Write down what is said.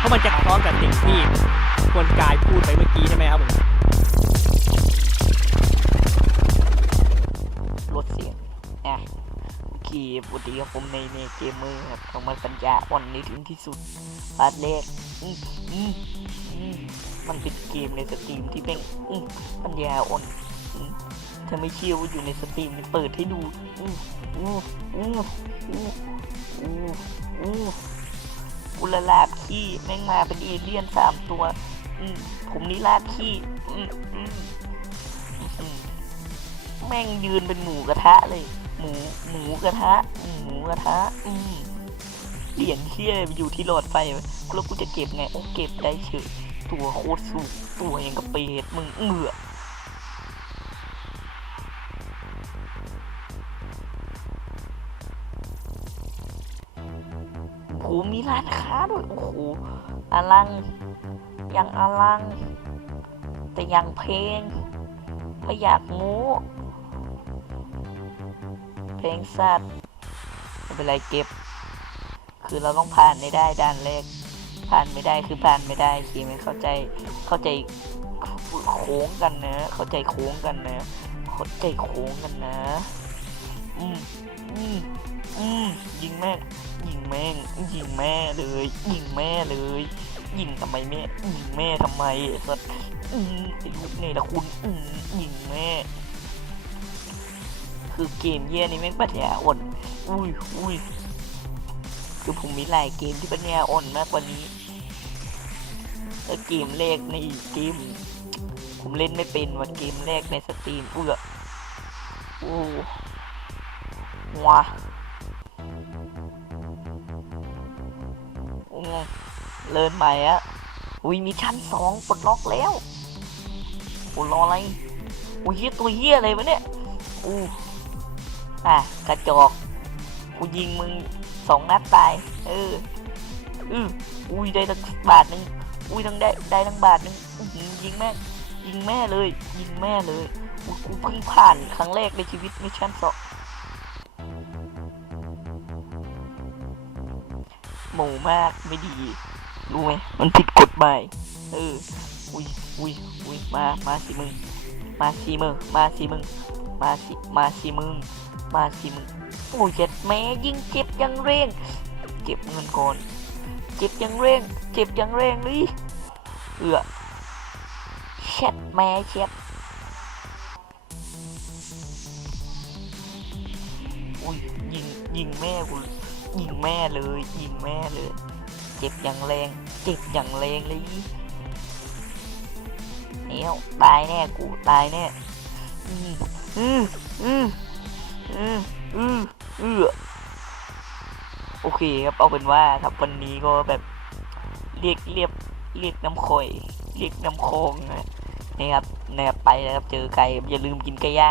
เพราะมันจะคล้องกับสิ่งที่คนกายพูดไปเมื่อกี้ใช่ไหมครับผมลดเสียงอะโอเคปกติครับผมในในเกมเมอร์ครับต้องมาปัญญาอ่อนในถึงที่สุดพาร์ทแรกมันเป็นเกมในสตรีมที่เป็นปัญญาอ่อนถ้าไม่เชื่อว่าอยู่ในสตรีมเปิดให้ดูอู้อู้อู้อู้อู้อู้กุลลาบ ขี้แม่งมาเป็นเอเลี่ยนสามตัว อืผมนี่ลาบขี้แม่งยืนเป็นหมูกระทะเลย หมูหมูกระทะหมูกระทะ อืเหรียญเชี่ยอยู่ที่หลอดไฟแล้วกูจะเก็บไงโอ้เก็บได้เฉยตัวโคตรสูงตัวยังกับเป็ดมึงเหงื่อ โหมีร้านค้าด้วยโอ้โหอลังยังอลัง แต่ยังเพลง ไม่อยากม้เพลงสัตว์ไม่เป็นไรเก็บ คือเราต้องผ่านไม่ได้ด้านแรกผ่านไม่ได้คือผ่านไม่ได้คีไหมเข้าใจเข้าใจโค้งกันนะ เข้าใจโค้งกันนะเข้าใจโค้งกันนะ อืมอืม อืมยิงแม่ยิงแม่งยิงแม่เลย ยิงแม่เลย ยิงทำไมแม่ยิงแม่ทำไมไอ้สัสอืมไอ้ลูกนี่ละคุณอืมยิงแม่ คือเกมเยี่ยนี่แม่งปัญญาอ่อนอุ้ยอุ้ยคือผมมีหลายเกมที่ปัญญาอ่อนมากกว่านี้แล้วเกมแรกในเกม ผมเล่นไม่เป็นว่าเกมแรกในสตรีมเอื้อโอ้ว้า อืมเลินใหม่อะอุ้ยมีชั้นสองปลดล็อกแล้วโอ้รออะไรอุ้ยเฮียตัวเฮียอะไรวะเนี่ยอู้อะกระจอกกูยิงมึงสองนัดตายเอออืออุ้ยได้ตั้งบาทหนึ่งอุ้ยตั้งได้ได้ตั้งบาทหนึ่งยิงแม่ยิงแม่เลย ยิงแม่เลยอุ๊ยกูเพิ่งผ่านครั้งแรกในชีวิตมิชชั่นสอง หมูมากไม่ดี รู้ไหมมันผิดกฎหมายเอออุ้ยอุ้ยอุ้ยมามาสิมึงมาสิมึงมาสิมึงมาสิมาสิมึงมาสิมึงโอ้ยเจ็ดแม่ยิงเจ็บยังเร่งเก็บเงินก่อนเจ็บยังเร่งเจ็บยังเร่งเลยเอือเช็ดแม่เช็ดอุ้ยยิงยิงแม่กู ยิงแม่เลยยิงแม่เลย เจ็บอย่างแรง เจ็บอย่างแรงเลยเอ้วตายแน่กูตายแน่อืมอืมอืมอืมอืมอือโอเคครับเอาเป็นว่าครับวันนี้ก็แบบเรียกเรียบเรียกน้ำข่อยเรียกน้ำคงนะนะครับนะครับไปแล้วครับเจอไก่อย่าลืมกินไก่ย่าง